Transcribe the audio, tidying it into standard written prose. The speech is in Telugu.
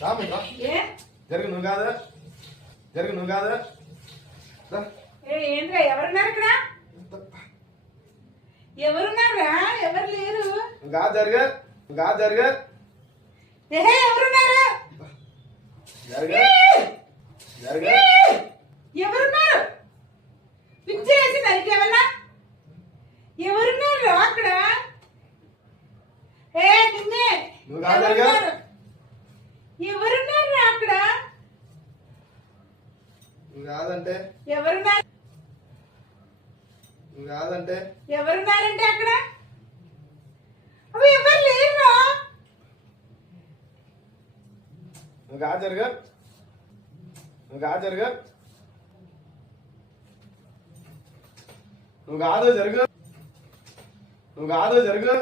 రామయ్య జరిగి నువ్వు కాదా జరిగి నువ్వు కాదా ఏంట్రా ఎవరున్నారు ఇక్కడ ఎవరున్నారా ఎవరు లేరు గా జరగ గా జరగ ఎవరున్నారు జరగ జరగ ఎవరున్నారు పిచ్చి వేసి నరికేవన్నా ఎవరున్నారు అక్కడ నిన్నే నువ్వు గా జరగ ఎవరున్నారు అక్కడ నువ్వు కాదంటే ఎవరున్నారు నువ్వు కాదంటే ఎవరున్నారంటే అక్కడ అవి ఎవరు లేరు నువ్వు గా జరగ నువ్వు గా జరగ నువ్వు కాదు జరుగు నువ్వు కాదు జరుగు